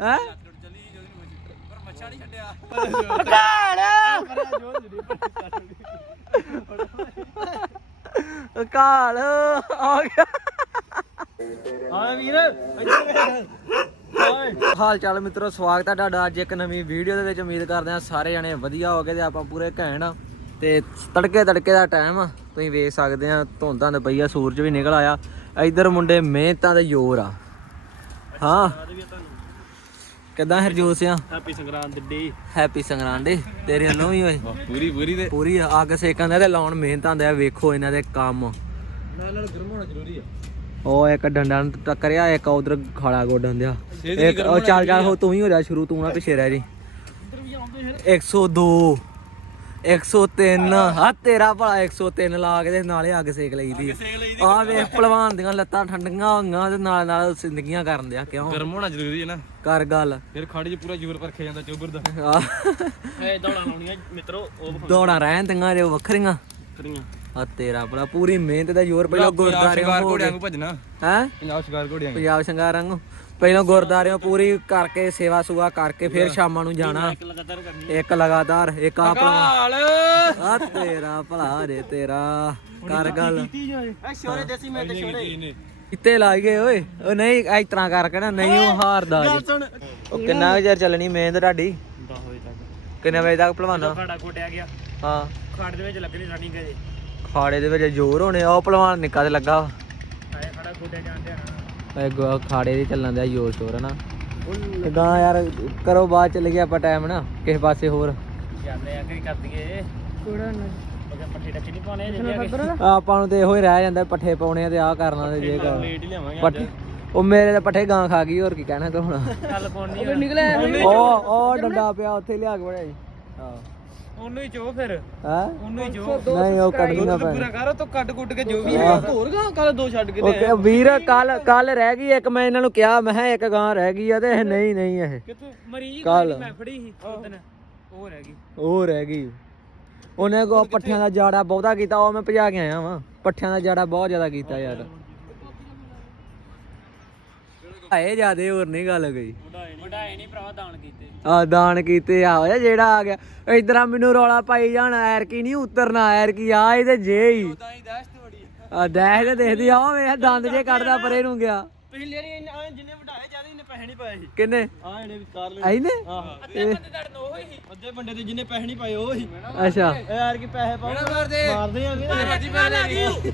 ਹੈ? ਚੱਲੀ ਉਹਦੀ ਪਰ ਮੱਛਾ ਨਹੀਂ ਛੱਡਿਆ ਕਾਲ ਕਾਲ ਆ ਗਿਆ। ਹਾਂ ਵੀਰ ਹਾਲ ਚਾਲ ਮਿੱਤਰੋ ਸਵਾਗਤ ਹੈ ਤੁਹਾਡਾ ਅੱਜ ਇੱਕ ਨਵੀਂ ਵੀਡੀਓ ਦੇ ਵਿੱਚ। ਉਮੀਦ ਕਰਦੇ ਹਾਂ ਸਾਰੇ ਜਣੇ ਵਧੀਆ ਹੋ ਗਏ ਤੇ ਆਪਾਂ ਪੂਰੇ ਘੈਂਟ ਆ ਤੇ ਤੜਕੇ ਤੜਕੇ ਦਾ ਟਾਈਮ ਆ। ਤੁਸੀਂ ਵੇਖ ਸਕਦੇ ਆ ਧੁੰਦਾਂ ਦੇ ਪਈ ਆ ਸੂਰਜ ਵੀ ਨਿਕਲ ਆਇਆ। ਇੱਧਰ ਮੁੰਡੇ ਮਿਹਨਤਾਂ ਦੇ ਜ਼ੋਰ ਆ। ਹਾਂ। ਕਿੱਦਾਂ ਹਰਜੋਤ ਸਿਆ? Happy Sangrand day happy Sangrand day ਤੇਰੇ ਵੱਲੋਂ ਵੀ ਓਏ। ਪੂਰੀ ਪੂਰੀ ਤੇ। ਪੂਰੀ ਅੱਗ ਸੇਕਾਂ ਦੇ ਤੇ ਲਾਉਣ ਮਿਹਨਤਾਂ ਦੇ ਆ। ਵੇਖੋ ਇਹਨਾਂ ਦੇ ਕੰਮ। ਨਾਲ ਨਾਲ ਗਰਮ ਹੋਣਾ ਜ਼ਰੂਰੀ ਆ। ਉਹ ਇੱਕ ਡੰਡਾ ਨੂੰ ਟੱਕਰਿਆ ਇੱਕ ਉਧਰ ਖਾਲਾ ਗੋਡਨ ਦਿਆ। ਇੱਕ ਉਹ ਚੱਲ ਚੱਲ ਹੋ ਤੂੰ ਹੀ ਹੋ ਜਾ ਸ਼ੁਰੂ ਤੂੰ ਨਾ ਪਿੱਛੇ ਰਹਿ ਜੀ। 102 103 ਆ ਤੇਰਾ ਭਲਾ 103 ਲਾ ਕੇ ਤੇ ਨਾਲੇ ਅੱਗ ਸੇਕ ਲਈਦੀ ਆ ਵੇਖ ਪਹਿਲਵਾਨ ਦੀਆਂ ਲੱਤਾਂ ਠੰਡੀਆਂ ਹੋਈਆਂ ਤੇ ਨਾਲ ਨਾਲ ਜ਼ਿੰਦਗੀਆਂ ਕਰਨ ਦਿਆ ਕਿਉਂ? ਗਰਮ ਹੋਣਾ ਜ਼ਰੂਰੀ ਹੈ ਨਾ। ਕਰ ਗੱਲ। ਫਿਰ ਖੰਡ 'ਚ ਪੂਰਾ ਜ਼ੋਰ ਪਰਖਿਆ ਜਾਂਦਾ ਚੋਬਰ ਦਾ। ਆ ਇਹ ਦੌੜਾਂ ਲਾਉਣੀਆਂ ਮਿੱਤਰੋ ਉਹ ਦੌੜਾਂ ਰਹਿਣ ਤੀਆਂ ਜੋ ਵੱਖਰੀਆਂ। ਕਰੀਆਂ ਆ ਤੇਰਾ ਭਲਾ ਪੂਰੀ ਮਿਹਨਤ ਦਾ ਜ਼ੋਰ ਪਹਿਲਾਂ ਗੁਰਦਾਰੇ ਹੋ ਘੋੜਿਆਂ ਗਏ। ਨੂੰ ਭੱਜਣਾ। ਹੈ? ਪੰਜਾਬ ਸ਼ਿਕਾਰ ਘੋੜਿਆਂ ਨੂੰ। ਪੰਜਾਬ ਸ਼ਿੰਗਾਰ ਵਾਂਗੂ ਪਹਿਲਾਂ ਗੁਰਦਾਰਿਆਂ ਪੂਰੀ ਕਰਕੇ ਸੇਵਾ ਸੁਵਾ ਕਰਕੇ ਫਿਰ ਸ਼ਾਮਾਂ ਨੂੰ ਜਾਣਾ। ਲਗਾਤਾਰ ਕਰਨੀ ਇੱਕ ਲਗਾਤਾਰ ਇੱਕ ਆਪਣਾ ਹਾਲ ਆ ਤੇਰਾ ਭਲਾ ਰੇ ਤੇਰਾ। ਕਰ ਗੱਲ। ਐ ਸ਼ੋਰੇ ਦੇਸੀ ਮੈਂ ਤੇ ਸ਼ੋਰੇ। ਇੱਥੇ ਲੱਗ ਗਏ ਓਏ। ਉਹ ਨਹੀਂ ਇਸ ਤਰ੍ਹਾਂ ਕਰਕੇ ਨਾ ਨਹੀਂ ਉਹ ਹਾਰਦਾ ਉਹ ਕਿੰਨਾ ਚਿਰ ਚੱਲਣੀ ਮਿਹਨਤ ਤੁਹਾਡੀ? 10 ਵਜੇ ਤੱਕ। ਕਿੰਨੇ ਵਜੇ ਤੱਕ ਭਲਵਾਨਾ? ਖਾੜਾ ਕੋਟਿਆ ਗਿਆ। ਹਾਂ। ਖਾੜ ਦੇ ਵਿੱਚ ਲੱਗਣੀ ਰਨਿੰਗ ਕਰੇ ਖਾੜੇ ਦੇ ਵਿੱਚ ਜ਼ੋਰ ਹੋਣੇ ਆ ਉਹ ਭਲਵਾਨ ਨਿੱਕਾ ਤੇ ਲੱਗਾ ਕੋਟਿਆ ਜਾਂਦੇ ਆ ਇਹ ਗ- ਖਾੜੇ ਦੇ ਚੱਲਣ ਦਾ ਜ਼ੋਰ ਸ਼ੋਰ ਹੈ ਨਾ ਗਾਂ ਯਾਰ ਕਰੋ ਬਾਅਦ ਚ ਲੱਗਿਆ ਆਪਾਂ ਟਾਈਮ ਨਾ? ਕਿਸੇ ਪਾਸੇ ਹੋਰ। ਜਾਂਦੇ ਆ ਕੀ ਕਰ ਦਈਏ ਕੋੜਾ ਨਾ। ਪੱਠੇ ਟੱਕੇ ਨਹੀਂ ਪਾਉਣੇ ਜਿਹੜੇ ਆਪਾਂ ਨੂੰ ਤੇ ਇਹੋ ਹੀ ਰਹਿ ਜਾਂਦਾ ਪੱਠੇ ਪਾਉਣੇ ਆ ਤੇ ਆਹ ਕਰਨਾ ਤੇ ਜੇ ਕਰ। ਪੱਠੇ ਉਹ ਮੇਰੇ ਤਾਂ ਪੱਠੇ ਗਾਂ ਖਾ ਗਈ ਹੋਰ ਕੀ ਕਹਿਣਾ ਤੂੰ ਹੁਣ? ਚੱਲ ਪਾਉਣੀ ਉਹ ਨਿਕਲੇ ਉਹ ਉਹ ਡੰਡਾ ਪਿਆ ਉੱਥੇ ਲਿਆ ਕੇ ਬਣਾਈ ਹਾਂ ਉਹਨੂੰ ਹੀ ਚੋ ਫਿਰ। ਹਾਂ? ਉਹਨੂੰ ਹੀ ਚੋ। ਨਹੀਂ ਉਹ ਕੱਢਣਾ ਪੂਰਾ ਪੈਣਾ ਕਰ ਤੂੰ ਕੱਟ ਕੁੱਟ ਕੇ ਜੋ ਵੀ ਆਹ। ਹੋਰ ਗਾ ਕੱਲ ਦੋ ਛੱਡ ਕੇ ਓਕੇ ਵੀਰ ਕੱਲ ਕੱਲ ਰਹਿ ਗਈ ਇੱਕ ਮੈਂ ਇਹਨਾਂ ਨੂੰ ਕਿਹਾ ਮੈਂ ਕਿਹਾ ਇੱਕ ਗਾਂ ਰਹਿ ਗਈ ਆ ਤੇ ਇਹ ਨਹੀਂ ਨਹੀਂ ਇਹ। ਕਿ ਤੂੰ ਮਰੀਜ਼ ਕੱਲ। ਮੈਂ ਫੜੀ ਸੀ ਉਦਨ ਉਹ ਰਹਿ ਗਈ। ਉਹ ਰਹਿ ਗਈ। ਉਹਨੇ ਕੋ ਪੱਠਿਆਂ ਦਾ ਜਾੜਾ ਬਹੁਤਾ ਕੀਤਾ ਉਹ ਮੈਂ ਭਜਾ ਕੇ ਆਇਆ ਵਾਂ। ਪੱਠਿਆਂ ਦਾ ਜਾੜਾ ਬਹੁਤ ਜ਼ਿਆਦਾ ਕੀਤਾ ਯਾਰ। ਆਏ ਜਿਆਦੇ ਹੋਰ ਨਹੀਂ ਗੱਲ ਗਈ ਵਡਾਏ ਨਹੀਂ ਵਡਾਏ ਨਹੀਂ ਭਰਾ ਦਾਨ ਕੀਤੇ। ਆ ਦਾਨ ਕੀਤੇ ਆ ਹੋਇਆ ਜਿਹੜਾ ਆ ਗਿਆ। ਇਧਰ ਮੈਨੂੰ ਰੌਲਾ ਪਾਈ ਜਾਣਾ ਐਰ ਕੀ ਨਹੀਂ ਉਤਰਨਾ ਐਰ ਕੀ ਆ ਇਹਦੇ ਜੇ ਹੀ। ਤਾਂ ਹੀ ਦਹਿਸ਼ਤ ਬੜੀ ਆ। ਦੇਖ ਤੇ ਦੇਖਦੀ ਆ ਵੇਖ ਦੰਦ ਜੇ ਕੱਢਦਾ ਪਰੇ ਨੂੰ ਗਿਆ। ਪਿਛਲੇ ਜਿੰਨੇ ਪੈਸੇ ਨਹੀਂ ਪਾਏ ਸੀ। ਕਿੰਨੇ? ਆ ਇਹਨੇ ਵਿਚਕਾਰ ਲੈ ਆਈ ਨੇ? ਅੱਧੇ ਬੰਦੇ ਦੜਨ ਉਹ ਹੀ ਅੱਧੇ ਬੰਦੇ ਤੇ ਜਿੰਨੇ ਪੈਸੇ ਨਹੀਂ ਪਾਏ ਉਹ ਹੀ ਅੱਛਾ। ਇਹ ਯਾਰ ਕੀ ਪੈਸੇ ਪਾਉ ਮਾਰਦੇ ਮਾਰਦੇ ਆ ਵੀ। ਰਾਜੀ ਪੈ ਲੱਗੀ ਓਏ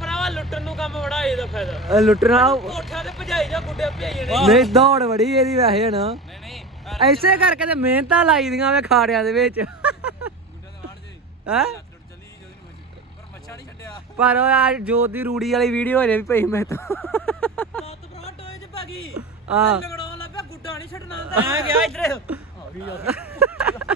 ਭਰਾਵਾ ਲੁੱਟਣ ਨੂੰ ਕੰਮ ਬੜਾ ਇਹਦਾ ਫਾਇਦਾ। ਇਹ ਲੁੱਟਣਾ ਕੋਠਿਆਂ ਤੇ ਭਜਾਈ ਜਾ ਗੁੱਡੇ ਭਜਾਈ ਨੇ ਨਹੀਂ ਦੌੜ ਬੜੀ ਇਹਦੀ ਵੈਸੇ ਹਣ। ਨਹੀਂ ਨਹੀਂ ਐਸੇ ਕਰਕੇ ਤੇ ਮਿਹਨਤਾਂ ਲਾਈ ਦੀਆਂ ਵੇ ਖਾੜਿਆਂ ਦੇ ਵਿੱਚ। ਵਾੜ ਹੈ? ਪਰ ਮੱਛਾ ਨਹੀਂ ਛੱਡਿਆ। ਪਰ ਉਹ ਆ ਜੋਤ ਦੀ ਰੂੜੀ ਵਾਲੀ ਵੀਡੀਓ ਹਜੇ ਵੀ ਪਈ ਮੈਂ ਤਾਂ। ਆ ਲਗੜਾਉਣ ਲੱਗ ਗੁੱਡਾ ਨਹੀਂ ਛੱਡਣਾ ਹੁੰਦਾ ਆ। ਗਿਆ ਇੱਧਰ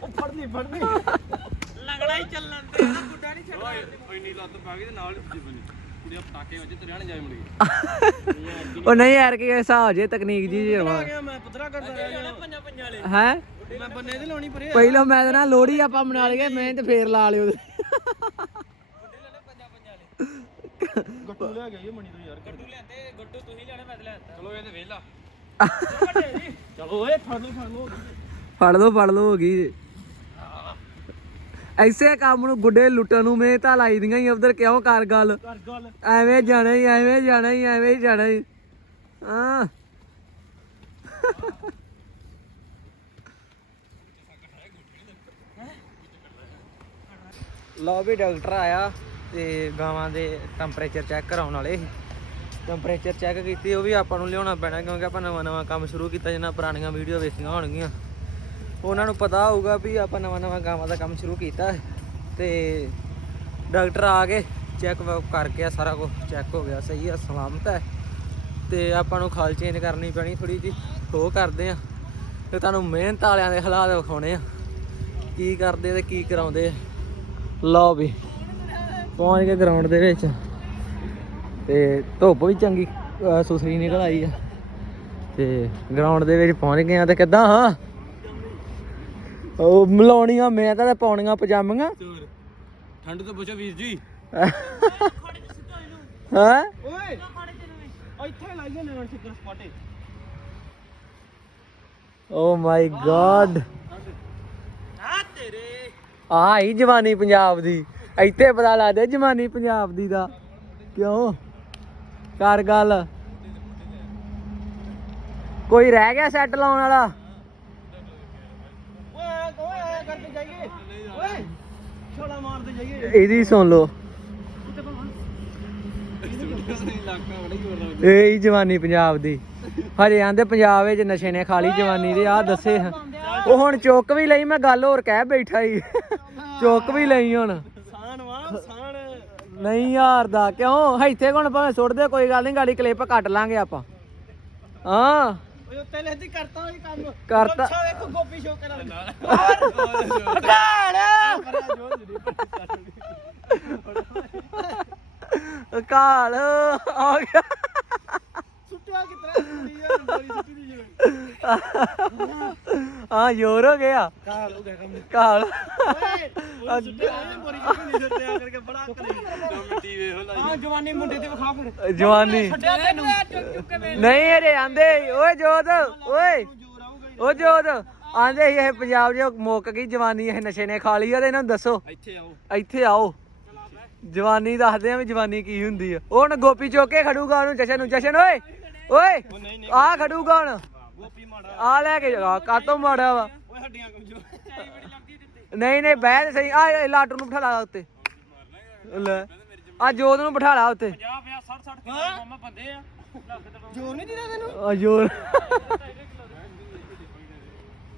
ਉਹ ਫੜਨੀ ਫੜਨੀ। ਲੰਗੜਾ ਹੀ ਚੱਲਣ ਤੇ ਗੁੱਡਾ ਨਹੀਂ ਛੱਡਣਾ। ਓਏ ਇੰਨੀ ਲੱਤ ਪਾ ਗਈ ਤੇ ਨਾਲ ਦੂਜੀ ਬਣੀ। ਕੁੜੀਆਂ ਪਟਾਕੇ ਵੱਜੇ ਤੇ ਰਹਿਣ ਜਾਏ ਮੁੜੀ ਉਹ ਨਹੀਂ ਯਾਰ ਕੀ ਹਿਸਾਬ ਜੇ ਤਕਨੀਕ ਜੀ ਜੇ ਵਾ। ਗਿਆ ਮੈਂ ਪਤਰਾ ਕਰਦਾ ਰਿਹਾ ਪੰਜਾਂ ਪੰਜਾਂ ਵਾਲੇ। ਹੈ? ਮੈਂ ਬੰਨੇ ਤੇ ਲਾਉਣੀ ਪਰੇ ਪਹਿਲਾਂ ਮੈਂ ਤਾਂ ਨਾ ਲੋੜੀ ਆਪਾਂ ਮਨਾ ਲਈਏ ਮੈਂ ਤੇ ਫੇਰ ਲਾ ਲਿਓ। ਗੱਟੂ ਲਿਆ ਗਿਆ ਇਹ ਮਣੀ ਤੋਂ ਯਾਰ। ਗੱਟੂ ਲਿਆਂਦੇ ਗੱਟੂ ਤੁਸੀਂ ਲੈਣੇ ਮੈਂ ਤੇ ਲਿਆਂਦਾ ਚਲੋ ਇਹ ਤੇ ਵੇਲਾ ਚਲੋ ਓਏ ਫੜ ਲਓ ਫੜ ਲਓ। ਹੋ ਗਈ। ਐਸੇ ਕੰਮ ਨੂੰ ਗੁੱਡੇ ਲੁੱਟਣ ਨੂੰ ਮੈਂ ਤਾਂ ਲਾਈ ਦੀਆਂ ਹੀ ਉਧਰ ਕਿਉਂ ਕਰ ਗੱਲ? ਕਰ ਗੱਲ। ਐਵੇਂ ਜਾਣਾ ਹੀ ਐਵੇਂ ਜਾਣਾ ਹੀ ਐਵੇਂ ਹੀ ਜਾਣਾ ਹੀ। ਹਾਂ। ਲਓ ਵੀ ਡਾਕਟਰ ਆਇਆ ਤੇ ਗਾਵਾਂ ਦੇ ਟੈਂਪਰੇਚਰ ਚੈੱਕ ਕਰਾਉਣ ਵਾਲੇ ਸੀ। ਟੈਂਪਰੇਚਰ ਚੈੱਕ ਕੀਤੀ, ਉਹ ਵੀ ਆਪਾਂ ਨੂੰ ਲਿਆਉਣਾ ਪੈਣਾ ਕਿਉਂਕਿ ਆਪਾਂ ਨਵਾਂ ਨਵਾਂ ਕੰਮ ਸ਼ੁਰੂ ਕੀਤਾ, ਜਿੰਨਾ ਪੁਰਾਣੀਆਂ ਵੀਡੀਓ ਵੇਖੀਆਂ ਹੋਣਗੀਆਂ। ਉਹਨਾਂ ਨੂੰ ਪਤਾ ਹੋਊਗਾ ਵੀ ਆਪਾਂ ਨਵਾਂ ਨਵਾਂ ਗਾਵਾਂ ਦਾ ਕੰਮ ਸ਼ੁਰੂ ਕੀਤਾ ਹੈ। ਤੇ ਡਾਕਟਰ ਆ ਗਏ ਚੈੱਕ ਕਰਕੇ ਆ ਸਾਰਾ ਕੁਝ ਚੈੱਕ ਹੋ ਗਿਆ, ਸਹੀ ਆ, ਸਲਾਮਤ ਹੈ। ਤੇ ਆਪਾਂ ਨੂੰ ਖਾਲ ਚੇਂਜ ਕਰਨੀ ਪੈਣੀ ਥੋੜੀ ਜੀ ਉਹ ਕਰਦੇ ਆ। ਤੇ ਤੁਹਾਨੂੰ ਮਿਹਨਤ ਵਾਲਿਆਂ ਦੇ ਹਾਲਾਤ ਵਿਖਾਉਣੇ ਆ, ਕੀ ਕਰਦੇ ਤੇ ਕੀ ਕਰਾਉਂਦੇ ਲਓ ਵੀ, ਪਹੁੰਚ ਗਏ ਗਰਾਊਂਡ ਦੇ ਵਿੱਚ। ਤੇ ਧੁੱਪ ਵੀ ਚੰਗੀ ਸੁਸਰੀ ਨਿਕਲ ਆਈ ਆ। ਤੇ ਗਰਾਊਂਡ ਦੇ ਵਿੱਚ ਪਹੁੰਚ ਗਏ ਆ ਤੇ ਕਿੱਦਾਂ ਹਾਂ ਉਹ ਮਲਾਉਣੀਆਂ ਮੈਂ ਤਾਂ ਪਾਉਣੀਆਂ ਪਜਾਮੀਆਂ। ਠੰਡ ਤੋਂ ਬਚੋ ਵੀਰ ਜੀ। ਹਾਂ? ਓਏ ਇੱਥੇ ਲਾਈਏ ਨਵਾਂ ਸਿੱਕਰ ਸਪਾਟੇ। ਓ ਮਾਈ ਗॉड ਆ ਤੇਰੇ। ਆ ਹੀ ਜਵਾਨੀ ਪੰਜਾਬ ਦੀ। ਇੱਥੇ ਪਤਾ ਲੱਗਦਾ ਜਵਾਨੀ ਪੰਜਾਬ ਦੀ ਦਾ। ਕਿਉਂ? ਕਰ ਗੱਲ। ਕੋਈ ਰਹਿ ਗਿਆ ਸੈੱਟ ਲਾਉਣ ਵਾਲਾ? ਇਹਦੀ ਸੁਣ ਲਓ। ਇਹ ਹੀ ਜਵਾਨੀ ਪੰਜਾਬ ਦੀ। ਹਜੇ ਆਂਦੇ ਪੰਜਾਬ ਵਿੱਚ ਨਸ਼ੇ ਨੇ ਖਾਲੀ ਜਵਾਨੀ ਦੇ ਆ ਦੱਸੇ। ਹਾਂ। ਉਹ ਹੁਣ ਚੁੱਕ ਵੀ ਲਈ ਮੈਂ ਗੱਲ ਹੋਰ ਕਹਿ ਬੈਠਾ ਹੀ ਚੁੱਕ ਵੀ ਲਈ ਹੁਣ। ਸਾਨ ਵਾ ਸਾਨ ਨਹੀਂ ਯਾਰ ਦਾ ਕਿਉਂ? ਇੱਥੇ ਕੋਣ ਭਾਵੇਂ ਸੁੱਟ ਦੇ ਕੋਈ ਗੱਲ ਨਹੀਂ ਗਾੜੀ ਕਲਿੱਪ ਕੱਟ ਲਾਂਗੇ ਆਪਾਂ। ਹਾਂ। ਓਏ ਉੱਤੇ ਲੈਂਦੀ ਕਰਤਾ ਹੋਈ ਕੰਮ। ਕਰਤਾ। ਅੱਛਾ ਵੇਖੋ ਗੋਪੀ ਸ਼ੋ ਕਰਾਂ ਕਾਲ ਆ ਗਿਆ। ਸੁੱਟਿਆ ਕਿਤਰਾ? ਸੁੱਟੀ ਯਾਰ ਬੜੀ ਸੁੱਟੀ ਦੀ ਜਿਵੇਂ ਹਾਂ ਜ਼ੋਰ ਹੋ ਗਿਆ। ਕਾਲ ਹੋ ਗਿਆ ਕੰਮ। ਕਾਲ ਓਏ ਉਹ ਸੁੱਟਿਆ ਇਹ ਬੋਰੀ ਕਿਉਂ ਨਹੀਂ ਸੁੱਟਿਆ ਕਰਕੇ ਬੜਾ ਕਰੀ ਮਿੱਟੀ ਵੇਖ ਲਾਈ ਹਾਂ ਜਵਾਨੀ ਮੁੰਡੇ ਤੇ ਵਿਖਾ ਫਿਰ। ਜਵਾਨੀ। ਨਹੀਂ ਅਰੇ ਆਂਦੇ ਓਏ ਜੋਤ ਓਏ। ਓ ਜੋਤ ਆਂਦੇ ਇਹ ਪੰਜਾਬ ਜੇ ਮੁੱਕ ਗਈ ਜਵਾਨੀ ਇਹ ਨਸ਼ੇ ਨੇ ਖਾ ਲਈ ਆ ਤੇ ਇਹਨਾਂ ਨੂੰ ਦੱਸੋ। ਇੱਥੇ ਆਓ। ਇੱਥੇ ਆਓ। ਜਵਾਨੀ ਦੱਸਦੇ ਆ ਵੀ ਜਵਾਨੀ ਕੀ ਹੁੰਦੀ ਆ। ਉਹ ਹੁਣ ਗੋਪੀ ਚੁੱਕ ਖੜੂਗਾ ਉਹਨੂੰ ਜਸ਼ਨ ਨੂੰ। ਜਸ਼ਨ ਓਏ ਓਏ ਆ ਖੜੂਗਾ ਹੁਣ। ਗੋਪੀ ਮਾੜਾ। ਆ ਲੈ ਕੇ ਜਾ ਕਾਤੋਂ ਮਾੜਾ ਵਾ? ਓਏ ਹੱਡੀਆਂ ਕਮਜ਼ੋਰ। ਚਾਈ ਬੜੀ ਲੱਗਦੀ ਦਿੱਤੇ ਨਹੀਂ ਨਹੀਂ ਬਹਿ ਤੇ ਸਹੀ। ਆ ਲਾਟੂ ਨੂੰ ਬਿਠਾ ਲਾ ਉੱਤੇ। ਲੈ ਆ ਜੋਤ ਨੂੰ ਬਿਠਾ ਲਾ ਉੱਤੇ। 50 50 60 60 ਕਿਲੋ ਮਾਮਾ ਬੰਦੇ ਆ। ਜੋਰ ਨਹੀਂ ਦਿੰਦਾ ਤੈਨੂੰ? ਆ ਜੋਰ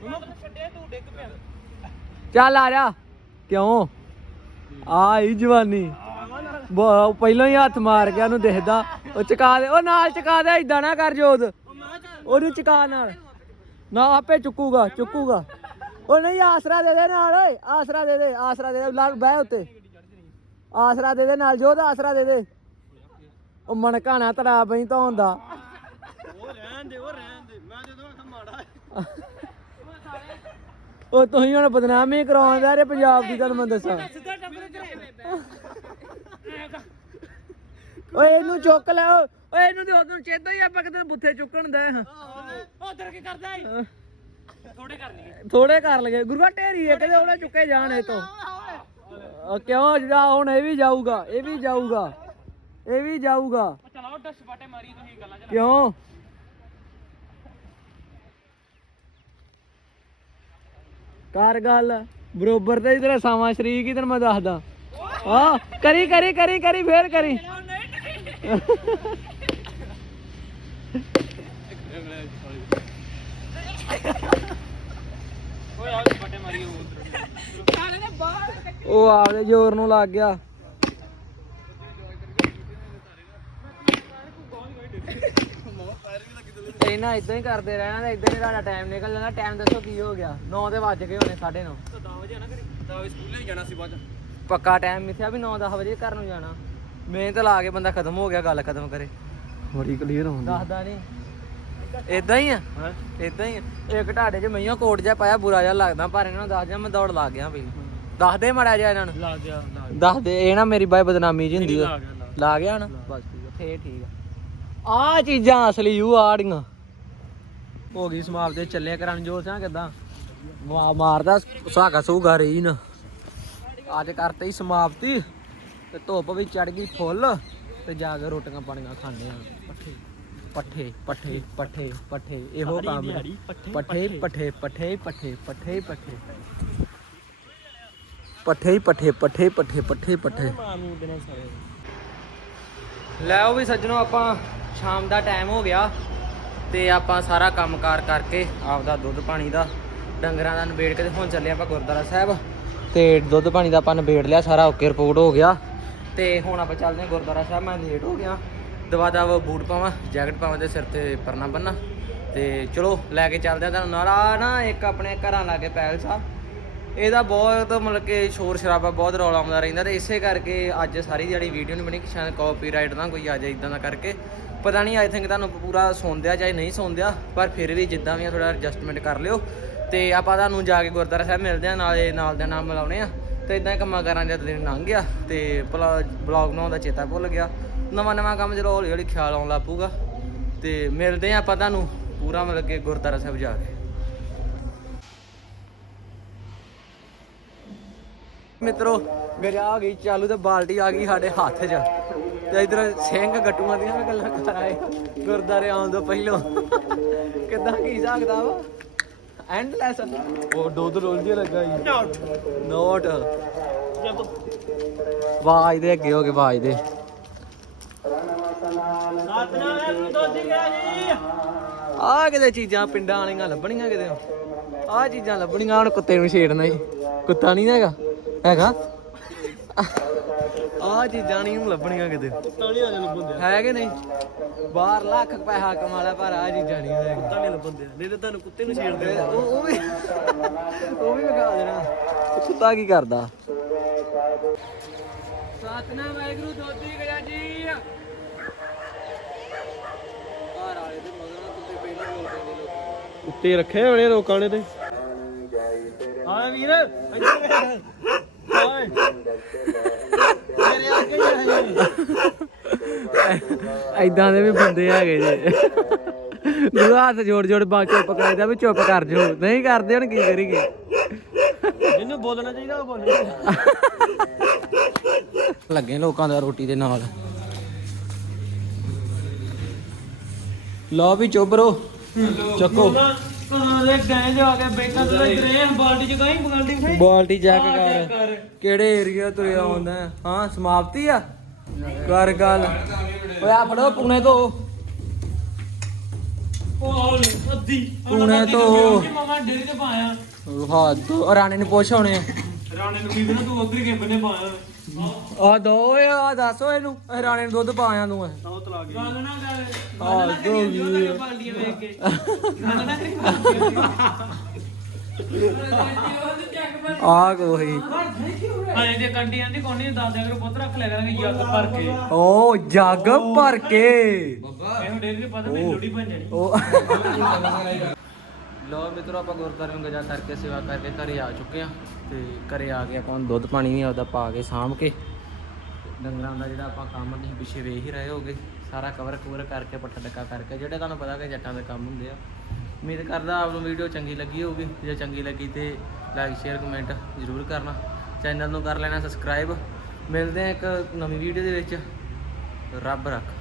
ਮਾਮਾ ਛੱਡਿਆ ਤੂੰ ਡਿੱਗ ਪਿਆ। ਚੱਲ ਆ ਜਾ। ਕਿਉਂ? ਆ ਹੀ ਜਵਾਨੀ। ਪਹਿਲਾਂ ਹੀ ਹੱਥ ਮਾਰ ਗਿਆ ਉਹਨੂੰ ਦਿਖਦਾ। ਉਹ ਚਕਾ ਦੇ ਉਹ ਨਾਲ ਚਕਾ ਦੇ ਇਦਾਂ ਨਾ ਕਰ ਜੋਤ। ਉਹਨੂੰ ਚਕਾ ਨਾਲ। ਨਾ ਆਪੇ ਚੁੱਕੂਗਾ ਚੁੱਕੂਗਾ। ਉਹ ਨਹੀਂ ਆਸਰਾ ਦੇ ਦੇ ਨਾਲ ਓਏ। ਆਸਰਾ ਦੇ ਦੇ ਆਸਰਾ ਦੇ ਦੇ ਲੱਗ ਬਹਿ ਉੱਤੇ। ਆਸਰਾ ਦੇ ਦੇ ਨਾਲ ਜੋਤ ਆਸਰਾ ਦੇ ਦੇ। ਉਹ ਮਣਕਾ ਨਾ ਤੜਾ ਬਈ ਧੋਣ ਦਾ ਉਹ ਰਹਿਣ ਦੇ ਉਹ ਰਹਿਣ ਦੇ। ਮੈਂ ਜਦੋਂ ਆਖਾਂ ਮਾੜਾ ਉਹ ਤੁਸੀਂ ਹੁਣ ਬਦਨਾਮੀ ਕਰਾਉਂਦਾ ਰੇ ਪੰਜਾਬ ਦੀ ਤੁਹਾਨੂੰ ਮੈਂ ਦੱਸਾਂ। ਓਏ ਇਹਨੂੰ ਚੁੱਕ ਲੈ ਓ- ਓਏ ਇਹਨੂੰ ਤੇ ਉਦੋਂ ਚੇਤਾ ਹੀ ਆਪਾਂ ਕਿਤੇ ਬੁੱਥੇ ਚੁੱਕਣ ਦਾ ਉਧਰ ਕੀ ਕਰਦਾ ਏ? ਥੋੜੇ ਕਰਨੀ ਹੈ ਥੋੜੇ ਕਰ ਲਗੇ ਗੁਰੂਆ ਢੇਰੀ ਹੈ ਕਿਤੇ ਉਹਨੇ ਚੁੱਕੇ ਜਾਣ ਇਹ ਤੋਂ ਕਿਉਂ ਜਾ ਹੁਣ ਇਹ ਵੀ ਜਾਊਗਾ ਇਹ ਵੀ ਜਾਊਗਾ ਇਹ ਵੀ ਜਾਊਗਾ। ਚਲਾਓ ਡਸ ਬਾਟੇ ਮਾਰੀ ਤੁਸੀਂ ਗੱਲਾਂ ਚ ਕਿਉਂ? ਕਰ ਗੱਲ ਬਰੋਬਰ ਤੇ ਇਧਰ ਸਾਵਾ ਸ਼ਰੀਕ ਹੀ ਤੈਨੂੰ ਮੈਂ ਦੱਸਦਾ। ਹਾਂ ਕਰੀ ਕਰੀ ਕਰੀ ਕਰੀ ਫੇਰ ਕਰੀ ਓਏ ਆ ਬਾਟੇ ਮਾਰੀ ਉਧਰ ਉਹ ਆਪਦੇ ਜ਼ੋਰ ਨੂੰ ਲੱਗ ਗਿਆ। ਇਹਨਾਂ ਇਦਾਂ ਹੀ ਕਰਦੇ ਰਹਿਣਾ ਤੇ ਇਦਾਂ ਹੀ ਤੁਹਾਡਾ ਟਾਈਮ ਨਿਕਲ ਜਾਣਾ ਟਾਈਮ ਦੱਸੋ ਕੀ ਹੋ ਗਿਆ? 9 ਦੇ ਵੱਜ ਗਏ ਹੋਣੇ 9:30 10 ਵਜੇ ਨਾ ਕਰੀ 10 ਵਜੇ ਸਕੂਲੇ ਜਾਣਾ ਸੀ ਬਾਅਦ ਪੱਕਾ ਟਾਈਮ ਮਿੱਥਿਆ ਵੀ 9-10 ਵਜੇ ਘਰ ਨੂੰ ਜਾਣਾ। ਮਿਹਨਤ ਲਾ ਕੇ ਬੰਦਾ ਖਤਮ ਹੋ ਗਿਆ ਗੱਲ ਖਤਮ ਕਰੇ। ਬੜੀ ਕਲੀਅਰ ਹੁੰਦੀ। ਦੱਸਦਾ ਨਹੀਂ ਇਦਾਂ ਹੀ ਆ? ਇਦਾਂ ਹੀ ਆ। ਇੱਕ ਢਾਡੇ 'ਚ ਮਈਆਂ ਕੋਟ ਜਿਹਾ ਪਾਇਆ ਬੁਰਾ ਜਿਹਾ ਲੱਗਦਾ। ਪਰ ਇਹਨਾਂ ਨੂੰ ਦੱਸ ਜਾ ਮੈਂ ਦੌੜ ਲਾ ਗਿਆ ਪਹਿਲਾਂ ਦੱਸ ਦੇ ਮੜਾ ਜਿਹਾ ਇਹਨਾਂ ਨੂੰ। ਲਾ ਗਿਆ ਲਾ ਦੱਸ ਦੇ ਇਹ ਨਾ ਮੇਰੀ ਬਾਈ ਬਦਨਾਮੀ ਜੀ ਹੁੰਦੀ ਆ। ਲਾ ਗਿਆ ਲਾ ਲਾ ਗਿਆ ਨਾ? ਬਸ ਠੀਕ ਆ। ਫੇਰ ਠੀਕ ਆ। ਆ ਚੀਜ਼ਾਂ ਅਸਲੀ ਯੂ ਆੜੀਆਂ। ਹੋ ਗਈ ਸਮਾਪਤ ਚੱਲੇ ਕਰਨ ਜੋ ਸਾਂ ਕਿਦਾਂ? ਮਾਰਦਾ ਸੁਹਾਗਾ ਸੂਗਾ ਰਹੀ ਨਾ ਅੱਜ ਕਰਤੇ ਹੀ ਸਮਾਪਤੀ। ਤੇ ਧੁੱਪ ਵੀ ਚੜ ਗਈ ਫੁੱਲ। ਤੇ ਜਾ ਕੇ ਰੋਟੀਆਂ ਪਾਣੀਆਂ ਖਾਂਦੇ ਆ। ਪੱਠੇ ਪੱਠੇ ਪੱਠੇ ਪੱਠੇ ਪੱਠੇ ਇਹੋ ਕੰਮ। ਦਿਹਾੜੀ ਪੱਠੇ, ਪੱਠੇ ਪੱਠੇ ਪੱਠੇ ਪੱਠੇ ਪੱਠੇ ਪੱਠੇ ਪੱਠੇ ਪੱਠੇ ਪੱਠੇ ਪੱਠੇ ਪੱਠੇ ਲੈ ਉਹ ਵੀ ਸੱਜਣੋ ਆਪਾਂ ਸ਼ਾਮ ਦਾ ਟਾਈਮ ਹੋ ਗਿਆ ਤੇ ਆਪਾਂ ਸਾਰਾ ਕੰਮਕਾਰ ਕਰਕੇ ਆਪਦਾ ਦੁੱਧ ਪਾਣੀ ਦਾ ਡੰਗਰਾਂ ਦਾ ਨਿਬੇੜ ਕੇ ਤੇ ਹੁਣ ਚੱਲੇ ਆਪਾਂ ਗੁਰਦੁਆਰਾ ਸਾਹਿਬ ਤੇ ਦੁੱਧ ਪਾਣੀ ਦਾ ਆਪਾਂ ਨਿਬੇੜ ਲਿਆ ਸਾਰਾ ਓਕੇ ਰਿਪੋਰਟ ਹੋ ਗਿਆ ਤੇ ਹੁਣ ਆਪਾਂ ਚੱਲਦੇ ਹਾਂ ਗੁਰਦੁਆਰਾ ਸਾਹਿਬ ਮੈਂ ਲੇਟ ਹੋ ਗਿਆ ਦਵਾ ਦਵਾ ਬੂਟ ਪਾਵਾਂ ਜੈਕਟ ਪਾਵਾਂ ਤੇ ਸਿਰ ਤੇ ਪਰਨਾ ਬੰਨਾ ਤੇ ਚਲੋ, ਲੈ ਕੇ ਚੱਲਦੇ ਆ ਤੁਹਾਨੂੰ। ਨਾਲ ਆਹ ਨਾ ਇੱਕ ਆਪਣੇ ਘਰਾਂ ਲਾਗੇ ਪੈਲਸ ਆ। ਇਹਦਾ ਬਹੁਤ ਮਤਲਬ ਕਿ ਸ਼ੋਰ ਸ਼ਰਾਬਾ ਬਹੁਤ ਰੌਲਾ ਆਉਂਦਾ ਰਹਿੰਦਾ ਤੇ ਇਸੇ ਕਰਕੇ ਅੱਜ ਸਾਰੀ ਜਿਹੜੀ ਵੀਡੀਓ ਨਹੀਂ ਬਣੀ ਕਿ ਸ਼ਾਇਦ ਕਾਪੀਰਾਈਟ ਨਾ ਕੋਈ ਆ ਜਾਏ ਇਦਾਂ ਦਾ ਕਰਕੇ। ਪਤਾ ਨਹੀਂ ਆਈ ਥਿੰਕ ਤੁਹਾਨੂੰ ਪੂਰਾ ਸੁਣਦਿਆ ਚਾਹੇ ਨਹੀਂ ਸੌਂਦਿਆ, ਪਰ ਫਿਰ ਵੀ ਜਿੱਦਾਂ ਵੀ ਆ ਥੋੜਾ ਐਡਜਸਟਮੈਂਟ ਕਰ ਲਿਓ। ਤੇ ਆਪਾਂ ਤੁਹਾਨੂੰ ਜਾ ਕੇ ਗੁਰਦੁਆਰਾ ਸਾਹਿਬ ਮਿਲਦੇ ਆ, ਨਾਲੇ ਨਾਲ ਦੇ ਨਾਲ ਮਿਲਾਉਣੇ ਆ। ਤੇ ਇਦਾਂ ਹੀ ਕੰਮਾਂ ਕਾਰਾਂ ਜਦ ਦਿਨ ਲੰਘ ਗਿਆ ਤੇ ਬਲੌਗ ਬਣਾਉਣ ਦਾ ਚੇਤਾ ਭੁੱਲ ਗਿਆ। ਨਵਾਂ ਨਵਾਂ ਕੰਮ ਜਦੋਂ ਹੌਲੀ ਹੌਲੀ ਖਿਆਲ ਆਉਣ ਲੱਗ ਪਊਗਾ ਤੇ ਮਿਲਦੇ ਆ ਆਪਾਂ ਤੁਹਾਨੂੰ ਪੂਰਾ ਮਤਲਬ ਕਿ ਗੁਰਦਾਰਾ ਸਾਹਿਬ ਜਾ ਕੇ। ਮਿੱਤਰੋ ਮੇਰੇ ਆ ਗਈ ਚਾਲੂ ਤੇ ਬਾਲਟੀ ਆ ਗਈ ਸਾਡੇ ਹੱਥ 'ਚ ਤੇ ਇਧਰ ਸਿੰਘ ਗੱਟੂਆਂ ਦੀਆਂ ਗੱਲਾਂ ਕਰਾਏ ਗੁਰਦਾਰੇ ਆਉਣ ਤੋਂ ਪਹਿਲਾਂ। ਕਿੱਦਾਂ ਕੀ ਜਾਗਦਾ ਵਾ ਐਂਡਲੈਸ ਉਹ ਦੋ ਦੋ ਰੋਲ ਜੀ ਲੱਗਾ ਜੀ। ਨੋਟ ਨੋਟ ਵਾਜ ਦੇ ਅੱਗੇ ਹੋ ਕੇ ਵਾਜ ਦੇ ਸਤਨਾਮ ਹੈ ਜੀ ਆ ਕਿਤੇ ਚੀਜ਼ਾਂ ਪਿੰਡਾਂ ਵਾਲੀਆਂ ਲੱਭਣੀਆਂ ਕਿਤੇ। ਆ ਚੀਜ਼ਾਂ ਲੱਭਣੀਆਂ ਹੁਣ ਕੁੱਤੇ ਨੂੰ ਛੇੜਨਾ ਹੀ। ਕੁੱਤਾ ਨਹੀਂ ਹੈਗਾ। ਹੈਗਾ? ਆ ਚੀਜ਼ਾਂ ਨਹੀਂ ਹੁਣ ਲੱਭਣੀਆਂ ਕਿਤੇ। ਹੈ ਕਿ ਨਹੀਂ? ਬਾਹਰ ਲੱਖ ਪੈਸਾ ਕਮਾ ਲਿਆ ਪਰ ਆ ਚੀਜ਼ਾਂ ਨਹੀਂ ਹੈਗੀਆਂ। ਤਾਲੀ ਲੱਭੰਦੇ ਨਹੀਂ ਤੇ ਤੁਹਾਨੂੰ ਕੁੱਤੇ ਨੂੰ ਛੇੜਦੇ ਉਹ ਉਹ ਵੀ ਉਹ ਵੀ ਵਿਖਾ ਦੇਣਾ। ਕੁੱਤਾ ਕੀ ਕਰਦਾ? ਸਤਨਾਮ ਵਾਹਿਗੁਰੂ ਦੋਦੀ ਗਿਆ ਜੀ। ਉੱਤੇ ਰੱਖੇ ਹੋਣੇ ਲੋਕਾਂ ਨੇ ਤੇ। ਹਾਂ ਵੀਰ ਇੱਧਰ ਮੇਰੇ ਅੱਗੇ ਐਦਾਂ ਦੇ ਵੀ ਬੰਦੇ ਹੈਗੇ ਜੇ। ਦੂਆ ਹੱਥ ਜੋੜ ਜੋੜ ਚੁੱਪ ਕਰਾਈਦਾ ਵੀ ਚੁੱਪ ਕਰ ਜੋ ਨਹੀਂ ਕਰਦੇ ਹੁਣ ਕੀ ਕਰੀਏ? ਜਿਹਨੂੰ ਬੋਲਣਾ ਚਾਹੀਦਾ ਉਹ ਬੋਲੇ ਲੱਗੇ ਲੋਕਾਂ ਦਾ ਰੋਟੀ ਦੇ ਨਾਲ। ਲਓ ਵੀ ਚੋਬਰੋ ਚੱਕੋ। ਕਹਾਂ ਦੇ ਗਏ ਜਾ ਕੇ ਬੈਠਾ ਤੇ ਗਰੇ ਬਾਲਟੀ ਚ ਗਈ ਬਾਲਟੀ ਫੇ ਬਾਲਟੀ ਚੈੱਕ ਕਰ। ਕਿਹੜੇ ਏਰੀਆ ਤੁਰਿਆ ਆਉਂਦਾ ਹੈ? ਸਮਾਪਤੀ ਆ? ਕਰ ਗੱਲ। ਓਏ ਆ ਫੜੋ ਪੁਣੇ ਤੋਂ। ਉਹ ਅੱਧੀ। ਪੂਣੇ ਤੋਂ। ਮਮਾ ਡੇਰੀ ਤੇ ਪਾਇਆ। ਹਾਂ ਰਾਣੇ ਨੂੰ ਪੁੱਛ ਹੁਣੇ। ਰਾਣੇ ਨੂੰ ਵੀ ਤੂੰ ਉਧਰ ਕੇ ਬੰਨੇ ਪਾਇਆ। ਆ ਦੋ ਆ ਦੱਸ ਇਹਨੂੰ। ਇਹ ਰਾਣੇ ਨੂੰ ਦੁੱਧ ਪਾਇਆ ਤੂੰ ਇਹ ਸੌ ਤਲਾ ਗਈ ਗੱਲ ਨਾ ਕਰ ਆ ਦੋ ਵੀ ਬਾਲਟੀਆਂ ਵੇਖ ਕੇ। ਗੱਲ ਨਾ ਕਰੀ ਆ ਕੋਈ ਹਾਂ। ਤੇ ਕੰਡੀਆਂ ਦੀ ਕੋਣੀ ਦੱਸ ਦਿਆ ਕਰੋ ਪੁੱਤ ਰੱਖ ਲਿਆ ਕਰਾਂਗੇ ਯੱਗ ਭਰ ਕੇ। ਓ ਜੱਗ ਭਰ ਕੇ। ਇਹਨੂੰ ਡੇਰੀ ਦੇ ਪਤਾ ਮੇਰੀ ਲੋੜੀ ਬਣ ਜਾਣੀ। ਉਹ ਲੋ ਮਿੱਤਰੋ, ਆਪਾਂ ਗੁਰਦੁਆਰੇ ਨੂੰ ਗਜਾ ਕਰਕੇ ਸੇਵਾ ਕਰਕੇ ਘਰੇ ਆ ਚੁੱਕੇ ਆ ਤੇ ਘਰੇ ਆ ਕੇ ਆਪਾਂ ਹੁਣ ਦੁੱਧ ਪਾਣੀ ਵੀ ਆਪਦਾ ਪਾ ਕੇ ਸਾਂਭ ਕੇ ਡੰਗਰਾਂ ਦਾ ਜਿਹੜਾ ਆਪਾਂ ਕੰਮ ਤੁਸੀਂ ਪਿੱਛੇ ਵੇਖ ਹੀ ਰਹੇ ਹੋਗੇ, ਸਾਰਾ ਕਵਰ ਕਵਰ ਕਰਕੇ, ਪੱਠਾ ਡੱਕਾ ਕਰਕੇ, ਜਿਹੜੇ ਤੁਹਾਨੂੰ ਪਤਾ ਕਿ ਜੱਟਾਂ ਦੇ ਕੰਮ ਹੁੰਦੇ ਆ। ਉਮੀਦ ਕਰਦਾ ਆਪ ਨੂੰ ਵੀਡੀਓ ਚੰਗੀ ਲੱਗੀ ਹੋਊਗੀ। ਜੇ ਚੰਗੀ ਲੱਗੀ ਤੇ ਲਾਈਕ ਸ਼ੇਅਰ ਕਮੈਂਟ ਜ਼ਰੂਰ ਕਰਨਾ। ਚੈਨਲ ਨੂੰ ਕਰ ਲੈਣਾ ਸਬਸਕ੍ਰਾਈਬ ਮਿਲਦੇ ਆ ਇੱਕ ਨਵੀਂ ਵੀਡੀਓ ਦੇ ਵਿੱਚ। ਰੱਬ ਰੱਖ।